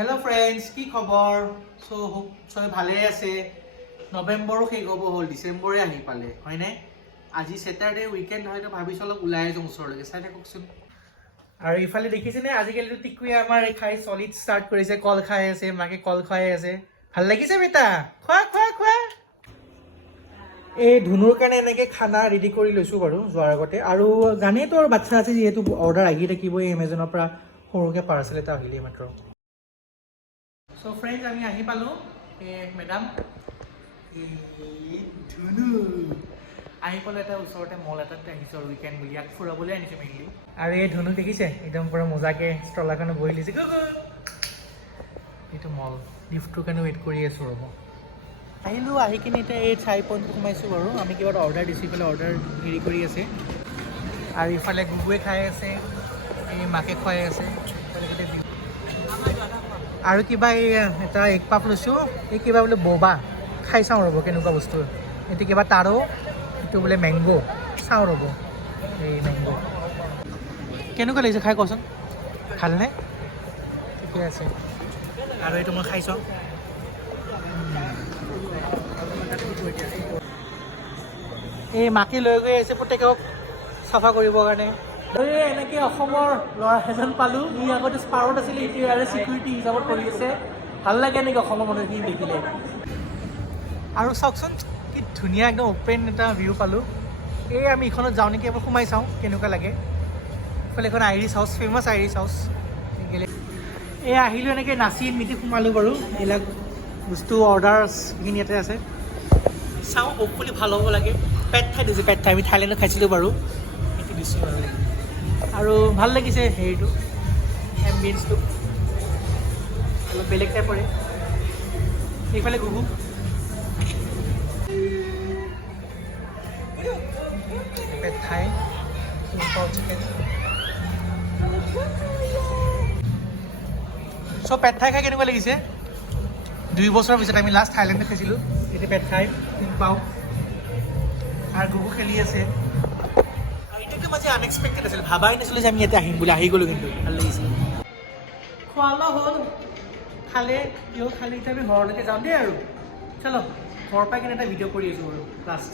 hello friends की खबर सो सब भाले आछे नवेम्बरो शेष हब हल डिसेम्बरे आहि पाले हयने আজি सैटारडे उइकेंड है तो भाविছো अलप उलाय जाऊँ ओसरলৈকে চাই থাককচোন আৰু ইফালে দেখিছেনে আজিকালি টিকুৱে আমাৰ এই খাই সলিড স্টাৰ্ট কৰিছে কল খাই আছে মাকে কল খাই আছে ভাল লাগিছে বেটা খোৱা খোৱা খোৱা এই ধুনুৰ কাৰণে এনেকৈ খানা ৰেডি কৰি লৈছোঁ বাৰু যোৱাৰ আগতে আৰু জানেইতো আৰু বাচ্চা আছে যিহেতু অৰ্ডাৰ আহি থাকিব এই এমেজনৰ পৰা সৰুকৈ পাৰ্চেল এটা আহিলেই মাত্ৰ সো ফ্ৰেন্ডস আমি আহি পালো মেডাম ধুনু আহি পালে এটা ওচৰতে মল এটাতে আহিছোঁ আৰু উইকেণ্ড বুলি ইয়াক ফুৰাবলৈ আনিছোঁ মেইনলি আৰু এই ধুনু দেখিছে একদম পুৰা মজাকৈ ষ্টলৰ কাৰণে বহি লৈছে এইটো মল লিফ্টটোৰ কাৰণে ৱেইট কৰি আছোঁ ৰ'ব আহিলোঁ আহি কিনে এতিয়া এই চাই পইণ্টত সোমাইছোঁ বাৰু আমি কিবা এটা অৰ্ডাৰ দিছোঁ ইফালে অৰ্ডাৰ হেৰি কৰি আছে আৰু ইফালে গুগুৱে খাই আছে এই মাকে খুৱাই আছে আৰু কিবা এই এটা এগ পাফ লৈছোঁ এই কিবা বোলে ববা খাই চাওঁ ৰ'ব কেনেকুৱা বস্তু এইটো কিবা তাৰো এইটো বোলে মেংগো চাওঁ ৰ'ব এই মেংগো কেনেকুৱা লাগিছে খাই কচোন ভালনে ঠিকে আছে আৰু এইটো মই খাই চাওঁ এই মাকে লৈ গৈ আছে পুতেকক চাফা কৰিবৰ কাৰণে এনেকৈ অসমৰ ল'ৰা এজন পালোঁ ই আগতে স্পাৰত আছিলে এতিয়া ইয়াৰে চিকিউৰিটি হিচাপত কৰি আছে ভাল লাগে এনেকৈ অসমৰ মানুহখিনি দেখিলে আৰু চাওকচোন কি ধুনীয়া একদম অ'পেন এটা ভিউ পালোঁ এই আমি ইখনত যাওঁ নেকি এবাৰ সোমাই চাওঁ কেনেকুৱা লাগে ইফালে এখন Irish house famous Irish house এই আহিলোঁ এনেকৈ নাচি মিটি সোমালোঁ বাৰু এইবিলাক বস্তু অৰ্ডাৰখিনি ইয়াতে আছে চাওঁ হ'পফুলি ভাল হ'ব লাগে পেট থাই দিছোঁ পেট থাই আমি থাইলেণ্ডত খাইছিলোঁ বাৰু সেইটো দিছোঁ আৰু ভাল লাগিছে হেৰিটো এম্বিয়েন্সটো অলপ বেলেগ টাইপৰে এইফালে ঘুঘু পেট থাই চিকেন চ' পেট থাই খাই কেনেকুৱা লাগিছে 2 বছৰৰ পিছত আমি লাষ্ট থাইলেণ্ডত খাইছিলোঁ এতিয়া পেট থাই পাওঁ আৰু ঘুঘু খেলি আছে আৰু এইটো একদম আজি আনএক্সপেক্টেড আছিল ভাবাই নাছিলোঁ যে আমি ইয়াতে আহিম বুলি আহি গ'লোঁ কিন্তু ভাল লাগিছিল খোৱা লোৱা হ'ল খালে কিয় খালি এতিয়া আমি ঘৰলৈকে যাওঁ দেই আৰু চলো ঘৰৰ পৰা কিনে এটা ভিডিঅ' কৰি আছোঁ বাৰু লাষ্ট